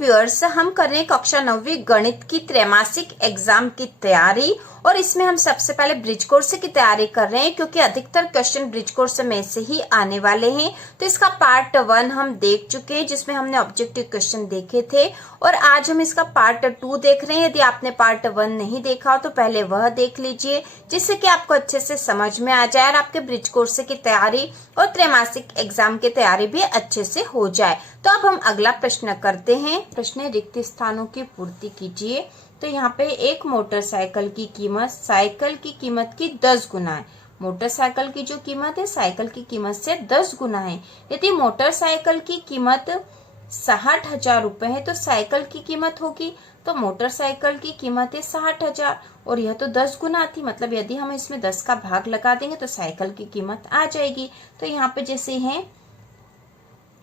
Viewers, हम कर रहे हैं कक्षा 9वीं गणित की त्रैमासिक एग्जाम की तैयारी और इसमें हम सबसे पहले ब्रिज कोर्स की तैयारी कर रहे हैं क्योंकि अधिकतर क्वेश्चन ब्रिज कोर्स में से ही आने वाले हैं। तो इसका पार्ट 1 हम देख चुके हैं जिसमें हमने ऑब्जेक्टिव क्वेश्चन देखे थे और आज हम इसका पार्ट 2 देख रहे हैं। यदि आपने पार्ट 1 नहीं देखा हो तो पहले वह देख लीजिए जिससे कि आपको अच्छे से समझ में आ जाए और आपके ब्रिज कोर्स की तैयारी और त्रैमासिक एग्जाम की तैयारी भी अच्छे से हो जाए। तो अब हम अगला प्रश्न करते हैं। प्रश्न, रिक्त स्थानों की पूर्ति कीजिए। तो यहाँ पे एक मोटरसाइकिल की कीमत साइकिल की कीमत की 10 गुना है। मोटरसाइकिल की जो कीमत है साइकिल की कीमत से 10 गुना है। यदि मोटरसाइकिल की कीमत 60,000 रुपए है तो साइकिल की कीमत होगी, तो मोटरसाइकिल की कीमत है 60,000 और यह तो 10 गुना थी, मतलब यदि हम इसमें 10 का भाग लगा देंगे तो साइकिल की कीमत आ जाएगी। तो यहाँ पे जैसे है,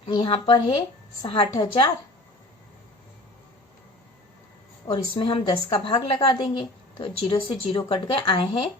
यहाँ पर है 60,000 और इसमें हम 10 का भाग लगा देंगे तो 0 से 0 कट गए, आए हैं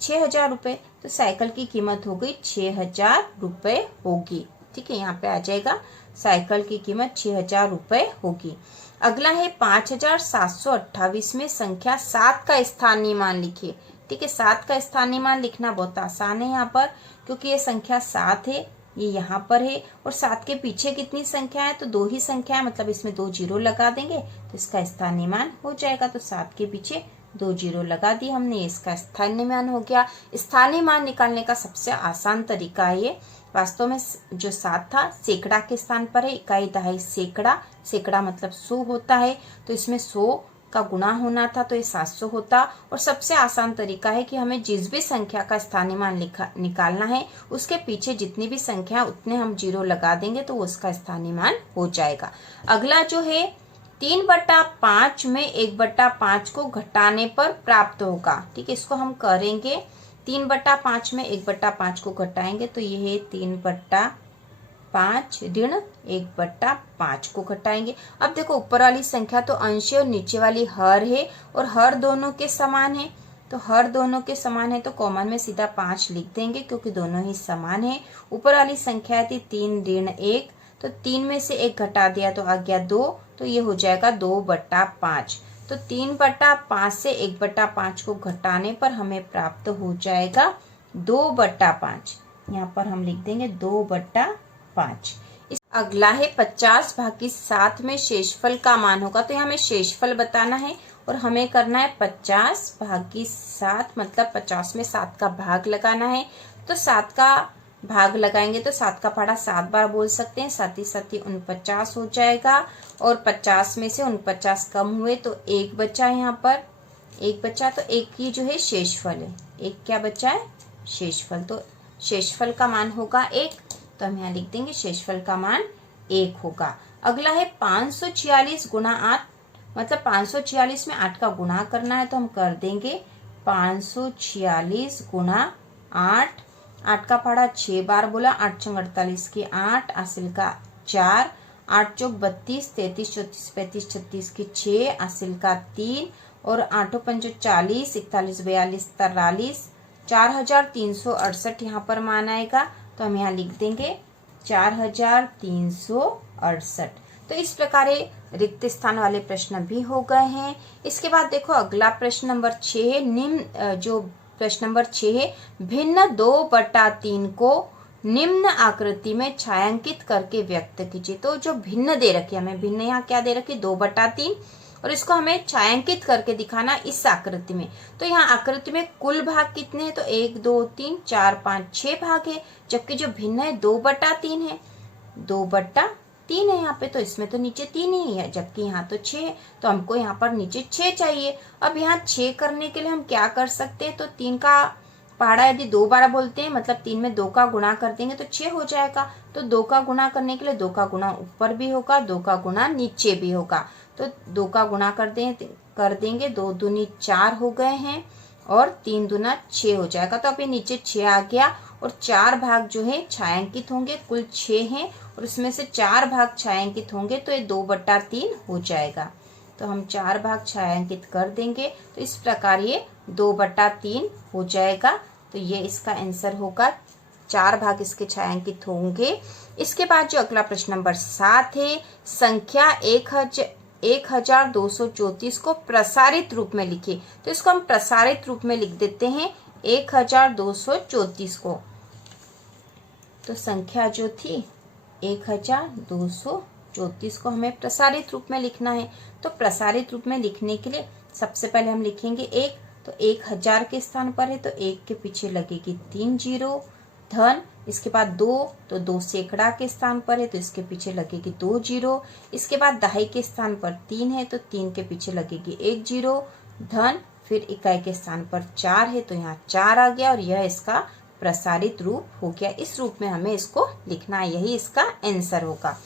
6,000 रुपए। तो साइकिल की कीमत हो गई 6,000 रुपए होगी। ठीक है, यहाँ पे आ जाएगा साइकिल की कीमत 6,000 रुपए होगी। अगला है 5,728 में संख्या 7 का स्थानीय मान लिखिए। ठीक है, 7 का स्थानीय मान लिखना बहुत आसान है यहाँ पर क्योंकि ये संख्या 7 है, ये यहाँ पर है और 7 के पीछे कितनी संख्या है, तो 2 ही संख्या है, मतलब इसमें 2 जीरो लगा देंगे तो इसका स्थानीय मान हो जाएगा। तो 7 के पीछे 2 जीरो लगा दी हमने, इसका स्थानीय मान हो गया। स्थानीय मान निकालने का सबसे आसान तरीका है ये। वास्तव में जो 7 था सैकड़ा के स्थान पर है, इकाई दहाई सैकड़ा, सैकड़ा मतलब 100 होता है, तो इसमें 100 का गुणा होना था तो ये 700 होता। और सबसे आसान तरीका है कि हमें जिस भी संख्या का स्थानीय मान निकालना है उसके पीछे जितनी भी संख्या उतने हम जीरो लगा देंगे तो उसका स्थानीय मान हो जाएगा। अगला जो है 3/5 में 1/5 को घटाने पर प्राप्त होगा। ठीक है, इसको हम करेंगे। 3/5 में 1/5 को घटाएंगे तो ये है 3/5 ऋण 1/5 को घटाएंगे। अब देखो ऊपर वाली संख्या तो अंश और नीचे वाली हर है और हर दोनों के समान है, तो हर दोनों के समान है तो कॉमन में सीधा 5 लिख देंगे क्योंकि दोनों ही समान है। ऊपर वाली संख्या थी 3 ऋण 1, तो 3 में से 1 घटा दिया तो आ गया 2, तो ये हो जाएगा 2/5। तो 3/5 से 1/5 को घटाने पर हमें प्राप्त हो जाएगा 2/5। यहाँ पर हम लिख देंगे 2/5। अगला है 50/7 में शेषफल का मान होगा। तो यहाँ हमें शेषफल बताना है और हमें करना है 50/7, मतलब 50 में 7 का भाग लगाना है। तो 7 का भाग लगाएंगे तो 7 का पहाड़ा 7 बार बोल सकते हैं, साथ ही 49 हो जाएगा और 50 में से 49 कम हुए तो 1 बचा। यहाँ पर 1 बचा तो 1 की जो है शेषफल है, 1 क्या बचा है शेषफल, तो शेषफल का मान होगा 1, तो हम यहाँ लिख देंगे शेषफल का मान 1 होगा। अगला है 546 गुणा 8, मतलब 546 में 8 का गुणा करना है तो हम कर देंगे 546 गुणा 8। 8 का पहाड़ा 6 बार बोला, 8 छंग 48 की 8, आसिल का 4, 8 चौक 32, 33 34 35 36 की 6, आसिल का 3 और 8 पंचो 40, 41 42 43, 4,368 यहाँ पर मान आएगा तो हम यहाँ लिख देंगे 4,368। तो इस प्रकार रिक्त स्थान वाले प्रश्न भी हो गए हैं। इसके बाद देखो अगला प्रश्न नंबर 6 है। निम्न जो प्रश्न नंबर 6 है, भिन्न 2/3 को निम्न आकृति में छायांकित करके व्यक्त कीजिए। तो जो भिन्न दे रखी है हमें, भिन्न यहाँ क्या दे रखी है 2/3 और इसको हमें छायांकित करके दिखाना इस आकृति में। तो यहाँ आकृति में कुल भाग कितने हैं, तो 1 2 3 4 5 6 भाग है, जबकि जो भिन्न है 2/3 है, 2/3 है यहाँ पे, तो इसमें तो नीचे 3 ही है जबकि यहाँ तो 6 है, तो हमको यहाँ पर नीचे 6 चाहिए। अब यहाँ 6 करने के लिए हम क्या कर सकते हैं, तो 3 का पहाड़ा यदि 2 बार बोलते हैं, मतलब 3 में 2 का गुणा कर देंगे तो 6 हो जाएगा। तो 2 का गुणा करने के लिए 2 का गुणा ऊपर भी होगा, 2 का गुणा नीचे भी होगा, तो 2 का गुणा कर देंगे, 2 दूनी 4 हो गए हैं और 3 दूना 6 हो जाएगा। तो अभी नीचे 6 आ गया और 4 भाग जो है छायांकित होंगे, कुल 6 हैं और उसमें से 4 भाग छायांकित होंगे तो ये 2/3 हो जाएगा। तो हम 4 भाग छायांकित कर देंगे तो इस प्रकार ये 2/3 हो जाएगा। तो ये इसका आंसर होगा 4 भाग इसके छायांकित होंगे। इसके बाद जो अगला प्रश्न नंबर 7 है, संख्या 1234 को प्रसारित रूप में लिखिए। तो इसको हम प्रसारित रूप में लिख देते हैं 1234 को। तो संख्या जो थी 1234 को हमें प्रसारित रूप में लिखना है। तो प्रसारित रूप में लिखने के लिए सबसे पहले हम लिखेंगे 1, तो 1000 के स्थान पर है तो 1 के पीछे लगेगी 3 जीरो, धन इसके बाद 2, तो 2 सैकड़ा के स्थान पर है तो इसके पीछे लगेगी 2 जीरो, इसके बाद दहाई के स्थान पर 3 है तो 3 के पीछे लगेगी 1 जीरो, धन फिर इकाई के स्थान पर 4 है तो यहाँ 4 आ गया और यह इसका प्रसारित रूप हो गया। इस रूप में हमें इसको लिखना है, यही इसका आंसर होगा।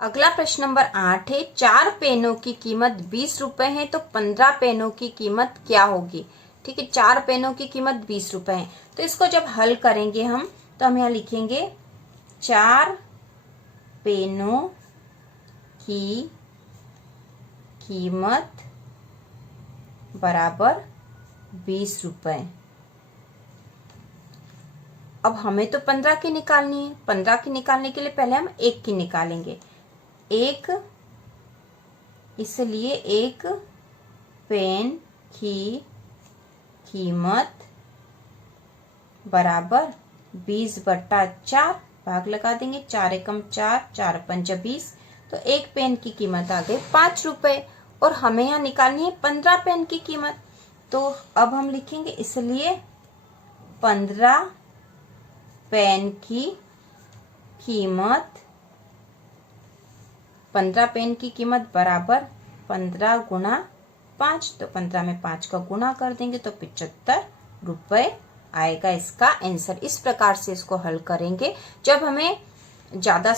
अगला प्रश्न नंबर 8 है, 4 पेनों की कीमत 20 रुपए है तो 15 पेनों की कीमत क्या होगी। ठीक है, 4 पेनों की कीमत 20 रुपए है। तो इसको जब हल करेंगे हम तो हम यहाँ लिखेंगे 4 पेनों की कीमत बराबर 20 रुपए। अब हमें तो 15 की निकालनी है। 15 की निकालने के लिए पहले हम 1 की निकालेंगे। 1, इसलिए 1 पेन की कीमत बराबर 20/4 भाग लगा देंगे। 4 एकम 4, 4 पंच 20, तो 1 पेन की कीमत आ गई 5 रुपए और हमें यहाँ निकालनी है 15 पेन की कीमत। तो अब हम लिखेंगे इसलिए 15 पेन की कीमत 15 पेन की कीमत बराबर 15 गुणा 5, तो 15 में 5 का गुणा कर देंगे तो 75 रुपए आएगा इसका आंसर। इस प्रकार से इसको हल करेंगे। जब हमें ज्यादा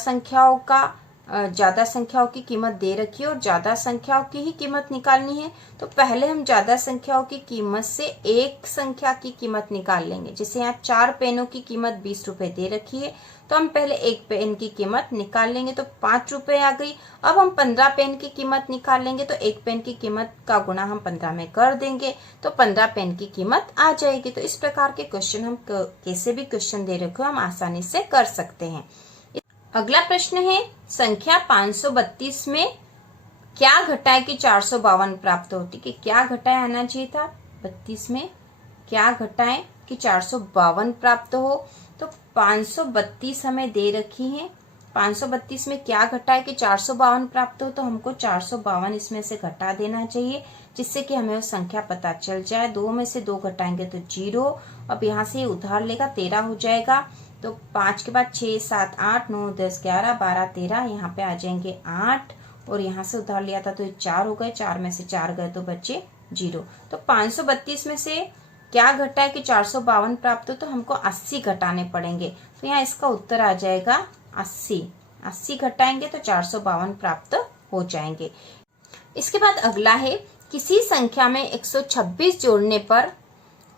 संख्याओं की कीमत दे रखी है और ज्यादा संख्याओं की ही कीमत निकालनी है तो पहले हम ज्यादा संख्याओं की कीमत से एक संख्या की कीमत निकाल लेंगे। जैसे यहाँ 4 पेनों की कीमत 20 रुपए दे रखी है तो हम पहले 1 पेन की कीमत निकाल लेंगे तो 5 रुपए आ गई। अब हम 15 पेन की कीमत निकाल लेंगे तो 1 पेन की कीमत का गुणा हम 15 में कर देंगे तो 15 पेन की कीमत आ जाएगी। तो इस प्रकार के क्वेश्चन हम कैसे भी क्वेश्चन दे रखे हो हम आसानी से कर सकते हैं। अगला प्रश्न है, संख्या 532 में क्या घटाएं कि 452 प्राप्त होती है। क्या घटाएं आना चाहिए था, 32 में क्या घटाएं कि 452 प्राप्त हो। तो 532 हमें दे रखी है, 532 में क्या घटाएं कि 452 प्राप्त हो। तो हमको 452 इसमें से घटा देना चाहिए जिससे कि हमें वो संख्या पता चल जाए। 2 में से 2 घटाएंगे तो 0। अब यहाँ से उधार लेगा 13 हो जाएगा। तो 5 के बाद 6, 7, 8, 9, 10, 11, 12, 13, यहाँ पे आ जाएंगे 8 और यहाँ से उधार लिया था तो 4 हो गए। 4 में से 4 गए तो बचे 0। तो 532 में से क्या घटा है कि 452 प्राप्त हो तो हमको 80 घटाने पड़ेंगे। तो यहाँ इसका उत्तर आ जाएगा 80। 80 घटाएंगे तो 452 प्राप्त हो जाएंगे। इसके बाद अगला है, किसी संख्या में 126 जोड़ने पर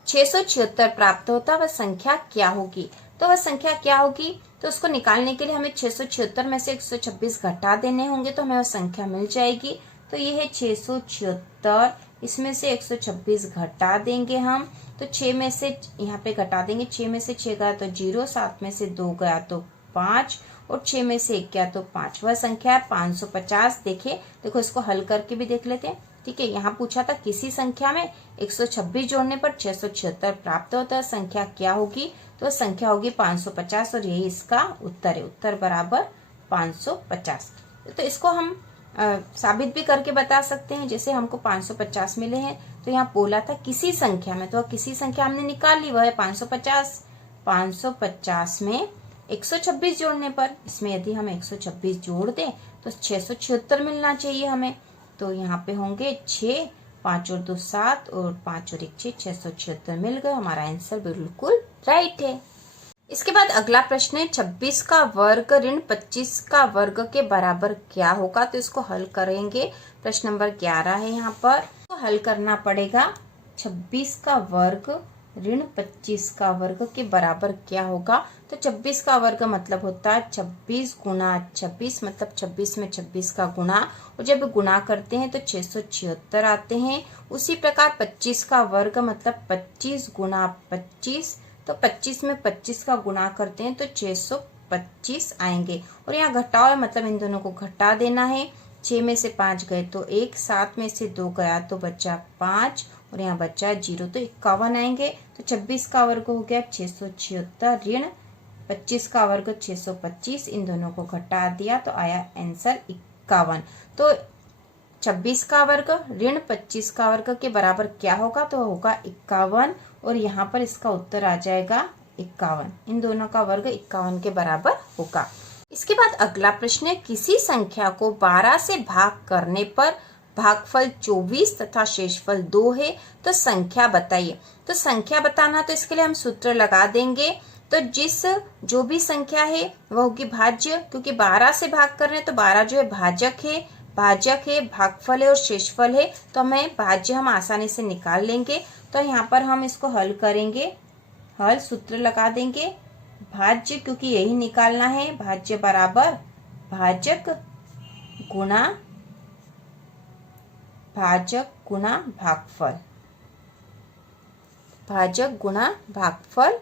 676 प्राप्त होता है, वह संख्या क्या होगी। तो वह संख्या क्या होगी, तो उसको निकालने के लिए हमें 676 में से 126 घटा देने होंगे तो हमें वह संख्या मिल जाएगी। तो ये है 676, इसमें से 126 घटा देंगे हम तो 6 में से यहाँ पे घटा देंगे। 6 में से 6 गया तो 0, 7 में से 2 गया तो 5 और 6 में से 1 गया तो 5। वह संख्या है 550। देखो इसको हल करके भी देख लेते हैं। ठीक है, यहाँ पूछा था किसी संख्या में 126 जोड़ने पर 676 प्राप्त होता है, संख्या क्या होगी। तो संख्या होगी 550 और यही इसका उत्तर है। उत्तर बराबर 550। तो इसको हम साबित भी करके बता सकते हैं। जैसे हमको 550 मिले हैं तो यहाँ बोला था किसी संख्या में, तो किसी संख्या हमने निकाल ली, वह है 550। 550 में 126 जोड़ने पर, इसमें यदि हम 126 जोड़ दें तो 676 मिलना चाहिए हमें। तो यहाँ पे होंगे 6, 5 और 2 7 और 5 और 1 6, 676 मिल गए। हमारा आंसर बिल्कुल राइट है। इसके बाद अगला प्रश्न है, 26 का वर्ग ऋण 25 का वर्ग के बराबर क्या होगा। तो इसको हल करेंगे। प्रश्न नंबर 11 है यहाँ पर, तो हल करना पड़ेगा। 26 का वर्ग ऋण 25 का वर्ग के बराबर क्या होगा। तो 26 का वर्ग मतलब होता है 26 गुना 26, मतलब 26 में 26 का गुना, और जब गुना करते हैं तो 676 आते हैं। उसी प्रकार 25 का वर्ग मतलब 25 गुना 25, तो तो 25 में 25 का गुणा करते हैं तो 625 आएंगे। और यहाँ घटाओ है मतलब इन दोनों को घटा देना है। 6 में से 5 गए तो 1, 7 में से 2 गया तो बचा 5 और यहाँ बचा 0 तो 51 आएंगे। तो 26 का वर्ग हो गया 676 ऋण 25 का वर्ग 625, इन दोनों को घटा दिया तो आया आंसर 51। तो 26 का वर्ग ऋण 25 का वर्ग के बराबर क्या होगा, तो होगा 51 और यहाँ पर इसका उत्तर आ जाएगा 51। इन दोनों का वर्ग 51 के बराबर होगा। इसके बाद अगला प्रश्न है, किसी संख्या को 12 से भाग करने पर भागफल 24 तथा शेषफल 2 है तो संख्या बताइए। तो संख्या बताना तो इसके लिए हम सूत्र लगा देंगे। तो जो भी संख्या है वह होगी भाज्य, क्योंकि 12 से भाग कर रहे हैं तो 12 जो है भाजक है, भागफल है और शेषफल है, तो हमें भाज्य हम आसानी से निकाल लेंगे। तो यहाँ पर हम इसको हल करेंगे, हल सूत्र लगा देंगे भाज्य, क्योंकि यही निकालना है। भाज्य बराबर भाजक गुणा भागफल, भाजक गुणा भागफल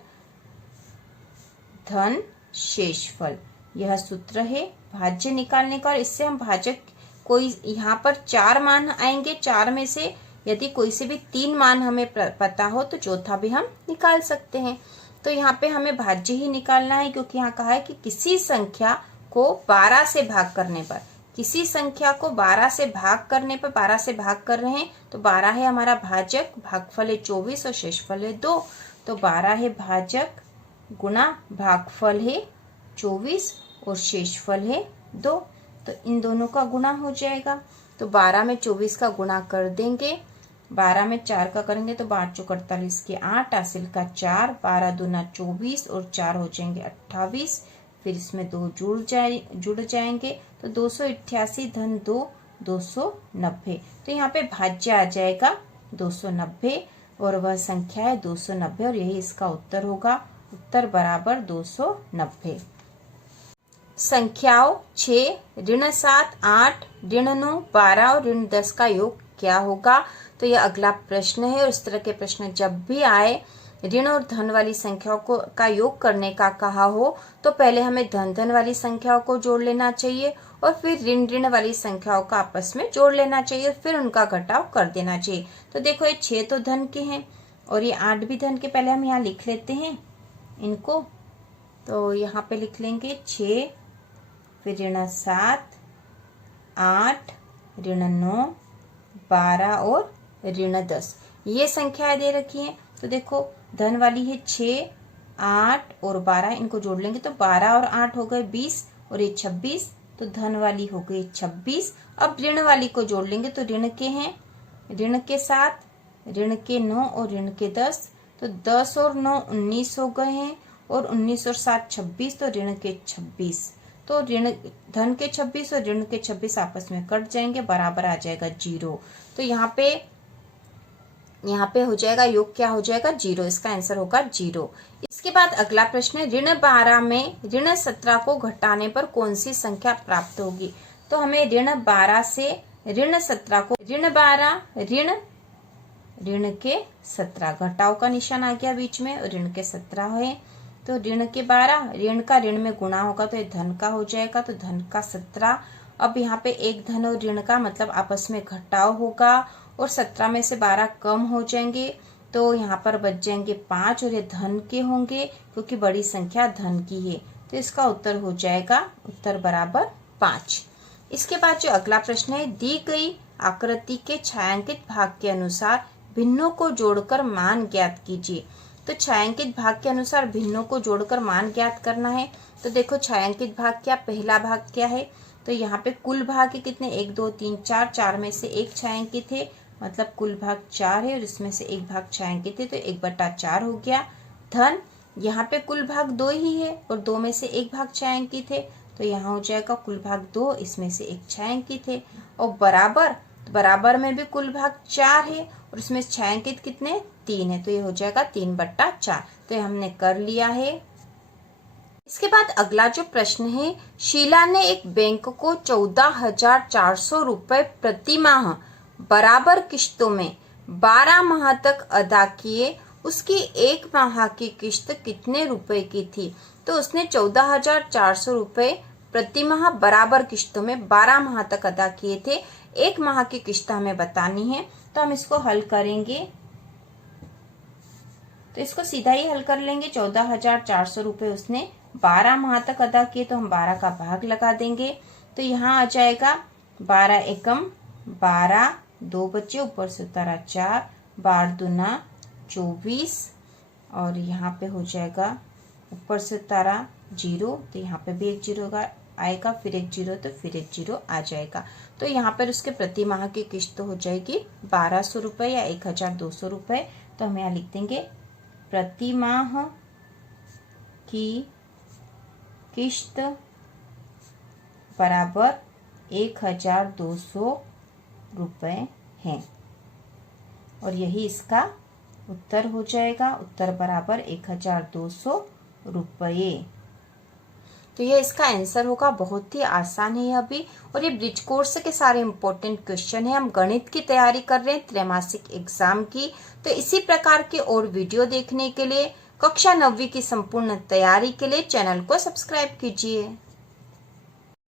धन शेषफल, यह सूत्र है भाज्य निकालने का। और इससे हम भाजक कोई यहाँ पर 4 मान आएंगे, 4 में से यदि कोई से भी 3 मान हमें पता हो तो चौथा भी हम निकाल सकते हैं। तो यहाँ पे हमें भाज्य ही निकालना है, क्योंकि यहाँ कहा है कि किसी संख्या को 12 से भाग करने पर, किसी संख्या को 12 से भाग करने पर, 12 से भाग कर रहे हैं तो 12 है हमारा भाजक, भागफल है 24 और शेषफल है 2। तो 12 है भाजक गुणा भागफल है 24 और शेषफल है 2, तो इन दोनों का गुणा हो जाएगा। तो 12 में 24 का गुणा कर देंगे, 12 में 4 का करेंगे तो 12 चौक 48 के 8, हासिल का 4, 12 दूना 24 और 4 हो जाएंगे 28, फिर इसमें 2 जुड़ जाएंगे तो 288 धन 2 290। तो यहाँ पे भाज्य आ जाएगा 290 और वह संख्या है 290 और यही इसका उत्तर होगा। उत्तर बराबर 290। संख्याओं 6, ऋण 7, 8, ऋण 9, 12 और ऋण 10 का योग क्या होगा। तो यह अगला प्रश्न है और इस तरह के प्रश्न जब भी आए ऋण और धन वाली संख्याओं को का योग करने का कहा हो तो पहले हमें धन वाली संख्याओं को जोड़ लेना चाहिए और फिर ऋण वाली संख्याओं का आपस में जोड़ लेना चाहिए, फिर उनका घटाव कर देना चाहिए। तो देखो ये 6 तो धन के हैं और ये 8 भी धन के, पहले हम यहाँ लिख लेते हैं इनको। तो यहाँ पे लिख लेंगे 6, फिर ऋण 7, 8, ऋण 9, 12 और ऋण 10, ये संख्याएं दे रखी हैं। तो देखो धन वाली है 6, 8 और 12, इनको जोड़ लेंगे तो 12 और 8 हो गए 20 और ये 26, तो धन वाली हो गई 26। अब ऋण वाली को जोड़ लेंगे तो ऋण के हैं, ऋण के 7, ऋण के 9 और ऋण के 10, तो 10 और 9 19 हो गए हैं और 19 और 7 26, तो ऋण के 26। तो ऋण धन के 26 और ऋण के 26 आपस में कट जाएंगे, बराबर आ जाएगा 0। तो यहाँ पे हो जाएगा योग क्या हो जाएगा 0, इसका आंसर होगा 0। इसके बाद अगला प्रश्न है, ऋण 12 में ऋण 17 को घटाने पर कौन सी संख्या प्राप्त होगी। तो हमें ऋण 12 से ऋण 17 को, ऋण 12 ऋण के 17, घटाव का निशान आ गया बीच में और ऋण के 17 है, तो ऋण के 12, ऋण का ऋण में गुणा होगा तो ये धन का हो जाएगा, तो धन का 17। अब यहाँ पे एक धन और ऋण का मतलब आपस में घटाव होगा और 17 में से 12 कम हो जाएंगे, तो यहाँ पर बच जाएंगे 5 और ये धन के होंगे क्योंकि बड़ी संख्या धन की है, तो इसका उत्तर हो जाएगा उत्तर बराबर 5। इसके बाद जो अगला प्रश्न है, दी गई आकृति के छायांकित भाग के अनुसार भिन्नों को जोड़कर मान ज्ञात कीजिए। तो छायांकित भाग के अनुसार भिन्नों को जोड़कर मान ज्ञात करना है। तो देखो छायांकित भाग क्या, पहला भाग क्या है, तो यहाँ पे कुल भाग है कितने 1 2 3 4, 4 में से एक छायांकित है, मतलब कुल भाग 4 है और इसमें से एक भाग छायांकित है, तो 1/4 हो गया। धन यहाँ पे कुल भाग 2 ही है और 2 में से एक भाग छायांकित है, तो यहाँ हो जाएगा कुल भाग 2, इसमें से एक छायांकित है। और बराबर, तो बराबर में भी कुल भाग 4 है और इसमें छायांकित कितने 3 है, तो ये हो जाएगा 3/4। तो ये हमने कर लिया है। इसके बाद अगला जो प्रश्न है, शीला ने एक बैंक को 14,400 रुपए प्रति माह बराबर किश्तों में 12 माह तक अदा किए उसकी एक माह की किश्त कितने रुपए की थी? तो उसने 14,400 रुपए प्रति माह बराबर किश्तों में 12 माह तक अदा किए थे। एक माह की किश्त हमें बतानी है, तो हम इसको हल करेंगे। तो इसको सीधा ही हल कर लेंगे। 14,400 रुपए उसने 12 माह तक अदा किए, तो हम 12 का भाग लगा देंगे। तो यहाँ आ जाएगा 12 एकम 12, 2 बचे, ऊपर से उतारा 4, 12 दूना 24, और यहाँ पे हो जाएगा ऊपर से उतारा 0, तो यहाँ पे भी एक 0 आएगा, फिर एक 0, तो फिर एक 0 आ जाएगा। तो यहाँ पर उसके प्रति माह की किश्त हो जाएगी 1200 रुपये या 1200 रुपये। तो हम यहाँ लिख देंगे प्रति माह की किश्त बराबर 1200 रुपये है, और यही इसका उत्तर हो जाएगा। उत्तर बराबर 1200 रुपये। तो ये इसका आंसर होगा। बहुत ही आसान है यह भी, और ये ब्रिज कोर्स के सारे इंपॉर्टेंट क्वेश्चन है। हम गणित की तैयारी कर रहे हैं, त्रैमासिक एग्जाम की। तो इसी प्रकार के और वीडियो देखने के लिए, कक्षा 9वीं की संपूर्ण तैयारी के लिए चैनल को सब्सक्राइब कीजिए।